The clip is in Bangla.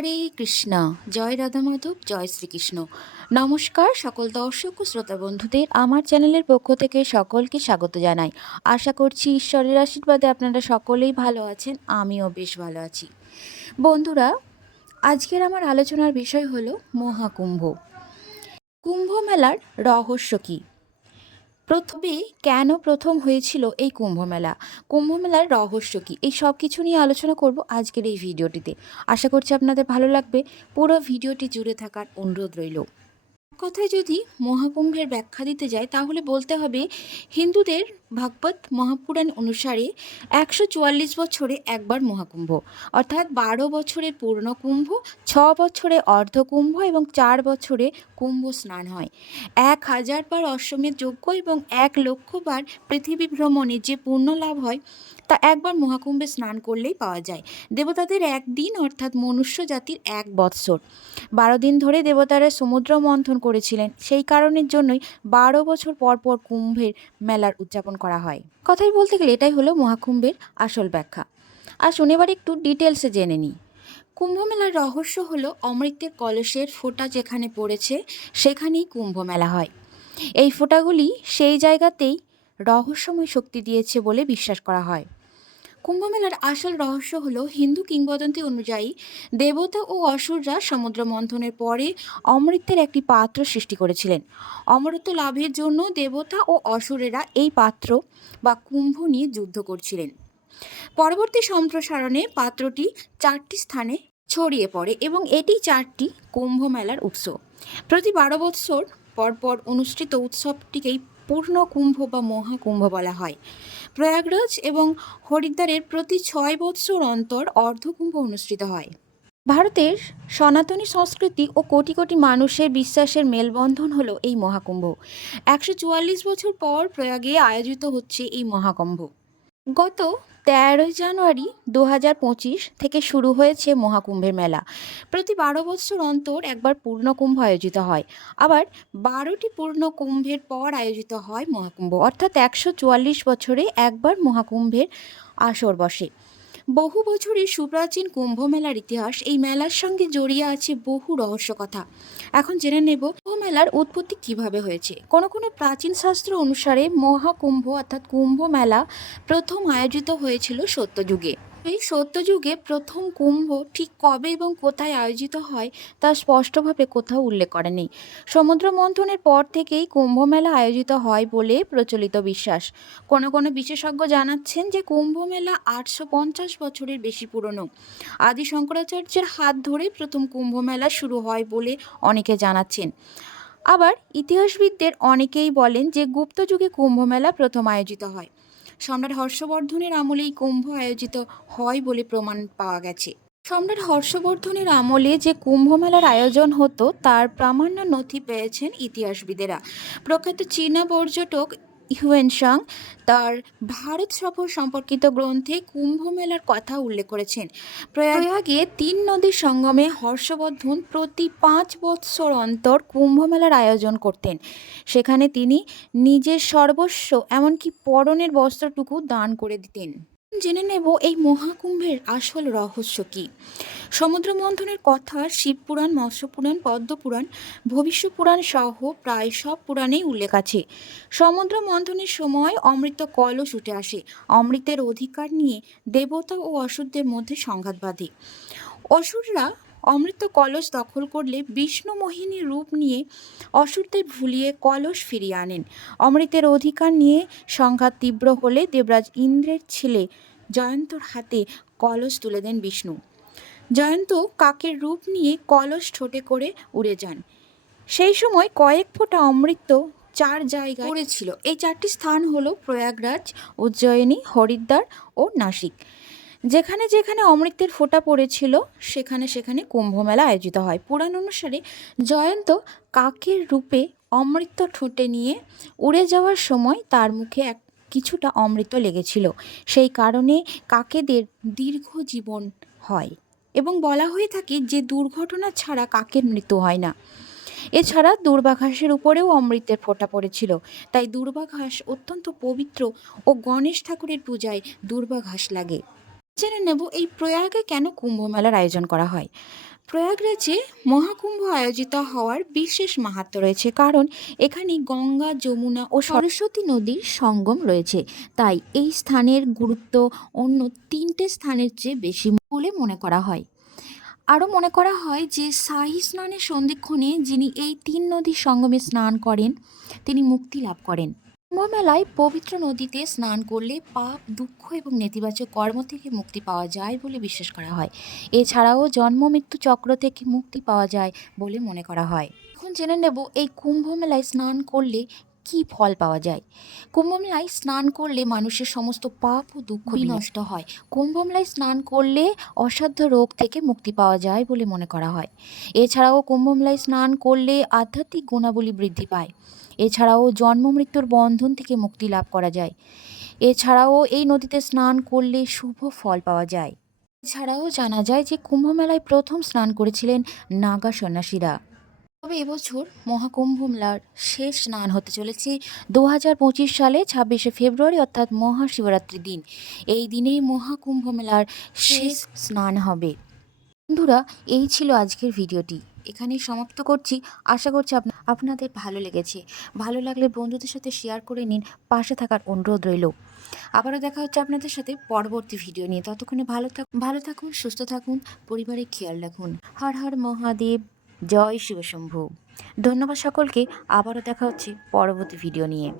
হরে কৃষ্ণ। জয় রাধা মাধব জয় শ্রীকৃষ্ণ। নমস্কার সকল দর্শক ও শ্রোতা বন্ধুদের। আমার চ্যানেলের পক্ষ থেকে সকলকে স্বাগত জানাই। আশা করছি ঈশ্বরের আশীর্বাদে আপনারা সকলেই ভালো আছেন, আমিও বেশ ভালো আছি। বন্ধুরা, আজকের আমার আলোচনার বিষয় হলো মহাকুম্ভ। কুম্ভ মেলার রহস্য কী? প্রথমে কেন প্রথম হয়েছিল এই কুম্ভমেলা? কুম্ভমেলার রহস্য কী? এই সব কিছু নিয়ে আলোচনা করব আজকের এই ভিডিওটিতে। আশা করছি আপনাদের ভালো লাগবে। পুরো ভিডিওটি জুড়ে থাকার অনুরোধ রইল। কথায় যদি মহাকুম্ভের ব্যাখ্যা দিতে যাই, তাহলে বলতে হবে হিন্দুদের ভাগবত মহাপুরাণ অনুসারে একশো চুয়াল্লিশ বছরে একবার মহাকুম্ভ। অর্থাৎ বারো বছরের পূর্ণ কুম্ভ, ছ বছরে অর্ধকুম্ভ এবং চার বছরে কুম্ভ স্নান হয়। এক হাজার বার অশ্বমেধ যজ্ঞ এবং এক লক্ষ বার পৃথিবী ভ্রমণে যে পুণ্য লাভ হয়, তা একবার মহাকুম্ভে স্নান করলেই পাওয়া যায়। দেবতাদের একদিন, অর্থাৎ মনুষ্য জাতির এক বৎসর। বারো দিন ধরে দেবতারা সমুদ্র মন্থন করেছিলেন। সেই কারণের জন্যই বারো বছর পর পর কুম্ভের মেলার উদযাপন করা হয়। কথাই বলতে গেলে এটাই হলো মহাকুম্ভের আসল ব্যাখ্যা। আর শনিবার একটু ডিটেলসে জেনে নিই। কুম্ভ মেলার রহস্য হলো অমৃতের কলসের ফোঁটা যেখানে পড়েছে, সেখানেই কুম্ভ মেলা হয়। এই ফোঁটাগুলি সেই জায়গাতেই রহস্যময় শক্তি দিয়েছে বলে বিশ্বাস করা হয়। কুম্ভমেলার আসল রহস্য হল হিন্দু কিংবদন্তি অনুযায়ী দেবতা ও অসুররা সমুদ্র মন্থনের পরে অমৃতের একটি পাত্র সৃষ্টি করেছিলেন। অমরত্ব লাভের জন্য দেবতা ও অসুরেরা এই পাত্র বা কুম্ভ নিয়ে যুদ্ধ করছিলেন। পরবর্তী সম্প্রসারণে পাত্রটি চারটি স্থানে ছড়িয়ে পড়ে এবং এটি চারটি কুম্ভ মেলার উৎস। প্রতি বারো বৎসর পরপর অনুষ্ঠিত উৎসবটিকেই পূর্ণ কুম্ভ বা মহাকুম্ভ বলা হয়। প্রয়াগরাজ এবং হরিদ্বারের প্রতি ছয় বৎসর অন্তর অর্ধকুম্ভ অনুষ্ঠিত হয়। ভারতের সনাতনী সংস্কৃতি ও কোটি কোটি মানুষের বিশ্বাসের মেলবন্ধন হলো এই মহাকুম্ভ। একশো চুয়াল্লিশ বছর পর প্রয়াগে আয়োজিত হচ্ছে এই মহাকুম্ভ। গত তেরোই জানুয়ারি দু হাজার পঁচিশ থেকে শুরু হয়েছে মহাকুম্ভের মেলা। প্রতি বারো বছর অন্তর একবার পূর্ণকুম্ভ আয়োজিত হয়। আবার বারোটি পূর্ণকুম্ভের পর আয়োজিত হয় মহাকুম্ভ। অর্থাৎ একশো চুয়াল্লিশ বছরে একবার মহাকুম্ভের আসর বসে। বহু বছরের সুপ্রাচীন কুম্ভ মেলার ইতিহাস এই মেলার সঙ্গে জড়িয়ে আছে বহু রহস্য কথা। এখন জেনে নেব কুম্ভ মেলার উৎপত্তি কীভাবে হয়েছে। কোনো কোনো প্রাচীন শাস্ত্র অনুসারে মহাকুম্ভ অর্থাৎ কুম্ভ মেলা প্রথম আয়োজিত হয়েছিল সত্যযুগে। এই সত্যযুগে প্রথম কুম্ভ ঠিক কবে এবং কোথায় আয়োজিত হয় তা স্পষ্টভাবে কোথাও উল্লেখ করা নেই সমুদ্র মন্থনের পর থেকেই কুম্ভ মেলা আয়োজিত হয় বলে প্রচলিত বিশ্বাস। কোনো কোনো বিশেষজ্ঞ জানাচ্ছেন যে কুম্ভ মেলা আটশো পঞ্চাশ বছরের বেশি পুরনো। আদি শঙ্করাচার্যের হাত ধরে প্রথম কুম্ভ মেলা শুরু হয় বলে অনেকে জানাচ্ছেন। আবার ইতিহাসবিদদের অনেকেই বলেন যে গুপ্ত যুগে কুম্ভ মেলা প্রথম আয়োজিত হয়। সম্রাট হর্ষবর্ধনের আমলেই কুম্ভ আয়োজিত হয় বলে প্রমাণ পাওয়া গেছে। সম্রাট হর্ষবর্ধনের আমলে যে কুম্ভ মেলার আয়োজন হতো, তার প্রামাণ্য নথি পেয়েছেন ইতিহাসবিদেরা। প্রখ্যাত চীনা পর্যটক হিউয়েনসাং তার ভারত সফর সম্পর্কিত গ্রন্থে কুম্ভ মেলার কথা উল্লেখ করেছেন। প্রয়াগে তিন নদীর সঙ্গমে হর্ষবর্ধন প্রতি পাঁচ বৎসর অন্তর কুম্ভ মেলার আয়োজন করতেন। সেখানে তিনি নিজের সর্বস্ব, এমনকি পরনের বস্ত্রটুকু দান করে দিতেন। জেনে নেব এই মহাকুম্ভের আসল রহস্য কী। সমুদ্র মন্থনের কথা শিবপুরাণ মৎস্যপুরাণ পদ্মপুরাণ ভবিষ্য পুরাণ সহ প্রায় সব পুরাণেই উল্লেখ আছে। সমুদ্র মন্থনের সময় অমৃত কলস উঠে আসে। অমৃতের অধিকার নিয়ে দেবতা ও অসুরদের মধ্যে সংঘাত বাঁধে। অসুররা অমৃত কলস দখল করলে বিষ্ণু মোহিনী রূপ নিয়ে অসুরদের ভুলিয়ে কলস ফিরিয়ে আনেন। অমৃতের অধিকার নিয়ে সংঘাত তীব্র হলে দেবরাজ ইন্দ্রের ছেলে জয়ন্তর হাতে কলস তুলে দেন বিষ্ণু। জয়ন্ত কাকের রূপ নিয়ে কলস ঠোঁটে করে উড়ে যান। সেই সময় কয়েক ফোঁটা অমৃত চার জায়গায় পড়েছিল। এই চারটি স্থান হলো প্রয়াগরাজ উজ্জয়িনী হরিদ্বার ও নাসিক। যেখানে যেখানে অমৃতের ফোঁটা পড়েছিল, সেখানে সেখানে কুম্ভমেলা আয়োজিত হয়। পুরাণ অনুসারে জয়ন্ত কাকের রূপে অমৃত ঠোঁটে নিয়ে উড়ে যাওয়ার সময় তার মুখে এক কিছুটা অমৃত লেগেছিল। সেই কারণে কাকেদের দীর্ঘ জীবন হয় এবং বলা হয়ে থাকে যে দুর্ঘটনা ছাড়া কাকের মৃত্যু হয় না। এছাড়া দুর্বাঘাসের উপরেও অমৃতের ফোঁটা পড়েছিল। তাই দুর্বাঘাস অত্যন্ত পবিত্র ও গণেশ ঠাকুরের পূজায় দুর্বাঘাস লাগে। জেনে নেব এই প্রয়াগে কেন কুম্ভ মেলার আয়োজন করা হয়। প্রয়াগরাজে মহাকুম্ভ আয়োজিত হওয়ার বিশেষ মাহাত্ম্য রয়েছে, কারণ এখানে গঙ্গা, যমুনা ও সরস্বতী নদীর সঙ্গম রয়েছে। তাই এই স্থানের গুরুত্ব অন্য তিনটে স্থানের চেয়ে বেশি বলে মনে করা হয়। আরও মনে করা হয় যে শাহী স্নানের সন্ধিক্ষণে যিনি এই তিন নদীর সঙ্গমে স্নান করেন, তিনি মুক্তি লাভ করেন। কুম্ভমেলায় পবিত্র নদীতে স্নান করলে পাপ দুঃখ এবং নেতিবাচক কর্ম থেকে মুক্তি পাওয়া যায় বলে বিশ্বাস করা হয়। এছাড়াও জন্ম মৃত্যু চক্র থেকে মুক্তি পাওয়া যায় বলে মনে করা হয়। এখন জেনে নেব এই কুম্ভ মেলায় স্নান করলে কি ফল পাওয়া যায়। কুম্ভমেলায় স্নান করলে মানুষের সমস্ত পাপ ও দুঃখ বিনষ্ট হয়। কুম্ভমেলায় স্নান করলে অসাধ্য রোগ থেকে মুক্তি পাওয়া যায় বলে মনে করা হয়। এছাড়াও কুম্ভমেলায় স্নান করলে আধ্যাত্মিক গুণাবলী বৃদ্ধি পায়। এছাড়াও জন্ম মৃত্যুর বন্ধন থেকে মুক্তি লাভ করা যায়। এছাড়াও এই নদীতে স্নান করলে শুভ ফল পাওয়া যায়। এছাড়াও জানা যায় যে কুম্ভমেলায় প্রথম স্নান করেছিলেন নাগা সন্ন্যাসীরা। তবে এবছর মহাকুম্ভ মেলার শেষ স্নান হতে চলেছে দু হাজার পঁচিশ সালে ছাব্বিশে ফেব্রুয়ারি, অর্থাৎ মহাশিবরাত্রির দিন। এই দিনেই মহাকুম্ভ মেলার শেষ স্নান হবে। বন্ধুরা, এই ছিল আজকের ভিডিওটি। এখানেই সমাপ্ত করছি। আশা করছি আপনা- আপনাদের ভালো লেগেছে। ভালো লাগলে বন্ধুদের সাথে শেয়ার করে নিন। পাশে থাকার অনুরোধ রইল। আবারও দেখা হচ্ছে আপনাদের সাথে পরবর্তী ভিডিও নিয়ে। ততক্ষণে ভালো থাক ভালো থাকুন, সুস্থ থাকুন, পরিবারের খেয়াল রাখুন। হর হর মহাদেব, জয় শিবশম্ভু। ধন্যবাদ সকলকে। আবারও দেখা হচ্ছে পরবর্তী ভিডিও নিয়ে।